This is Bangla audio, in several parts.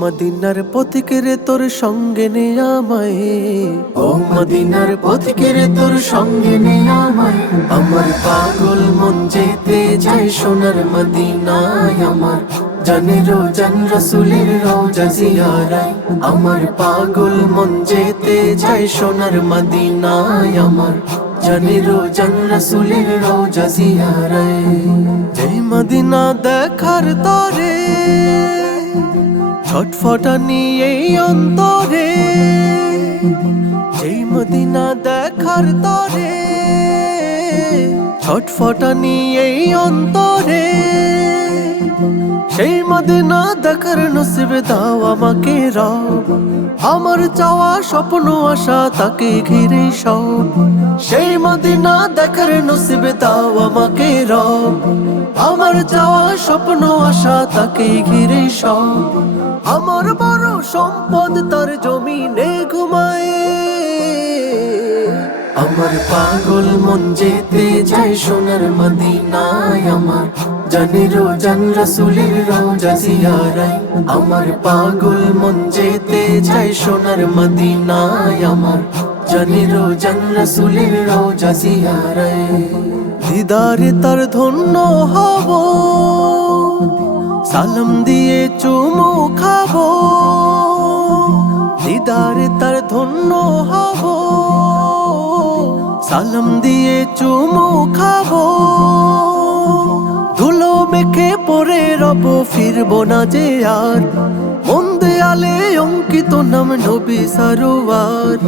মদিনার পথিকের তোর সঙ্গে নে আমায়। ও মদিনার পথিকের তোর সঙ্গে নে আমায়। আমার পাগল মন যেতে যায় সোনার মদিনায় আমার। জানে রোজান রসুলের রোজা জিয়ারায়। আমার পাগল মন যেতে যায় সোনার মদিনায় আমার। জানে রোজান রসুলের রোজা জিয়ারায়। যেই মদিনা দেখার তরে, ছটফটা নিয়ে অন্তরে। যেই মদিনা দেখার তরে, ছটফটা নিয়ে অন্তরে। সেই মদিনা দেখার নসিবে দাও আমাকে রব। আমার চাওয়া স্বপ্ন আশা তাকে ঘিরে সব। সেই মদিনা দেখার নসিবে দাও আমাকে রব। আমার চাওয়া স্বপ্ন, আশা তাকে ঘিরে সব। আমার বড় সম্পদ তার জমিনে ঘুমায়। আমার পাগল মন যেতে যায় সোনার মদিনায় আমার। জানি রোজান রসুলের রোজা জিয়ারাই আমার পাগল মন যেতে যায় সোনার মদিনায় আমার। জানি রোজান রসুলের রোজা জিয়ারাই দিদারে তার ধন্য হব। সালাম দিয়ে চুমু খাব। দিদারে তার ধন্য হব। সালাম দিয়ে চুমু খাব। ধুলো মেখে পরে রব, ফিরবো না যে আর। অঙ্কিত নাম নবী সারোয়ার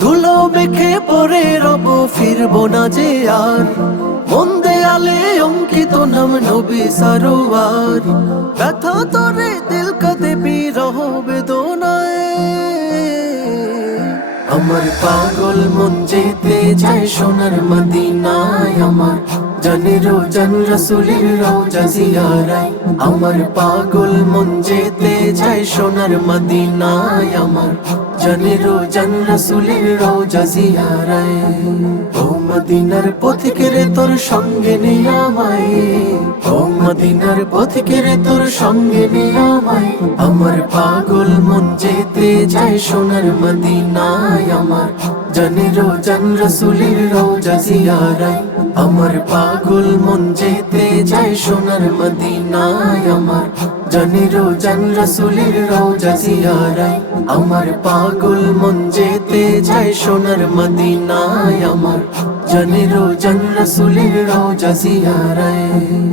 ধুলো মেখে পরে রব ফিরবো না যে আর মন দেয়ালে অঙ্কিত নাম নবী সারোয়ার ব্যথা তোরে দিল কাতে বিরহ বেদনায় আমার পাগল মন যেতে যায় সোনার মদিনায় আমার জানে রোজান রসুলের রোজা জিয়ারাই আমার পাগল মন যেতে যায় সোনার মদিনায়। আমার জানে রোজান রসুলের রোজা জিয়ারাই ও মদিনার পথিকের তোর সঙ্গে নে আমায়। ও মদিনার পথিকের তোর সঙ্গে নে আমায়। আমার পাগল মন যেতে যায় সোনার মদিনায়। আমার জানে রোজান রসুলের রোজা জিয়ারাই আমার পাগল মন যেতে যায় সোনার মদিনায়। আমার জানে রোজান রসুলের রোজা জিয়ারাই আমার পাগল মন যেতে যায় সোনার মদিনায়। আমার জানে রোজান রসুলের রোজা জিয়ারাই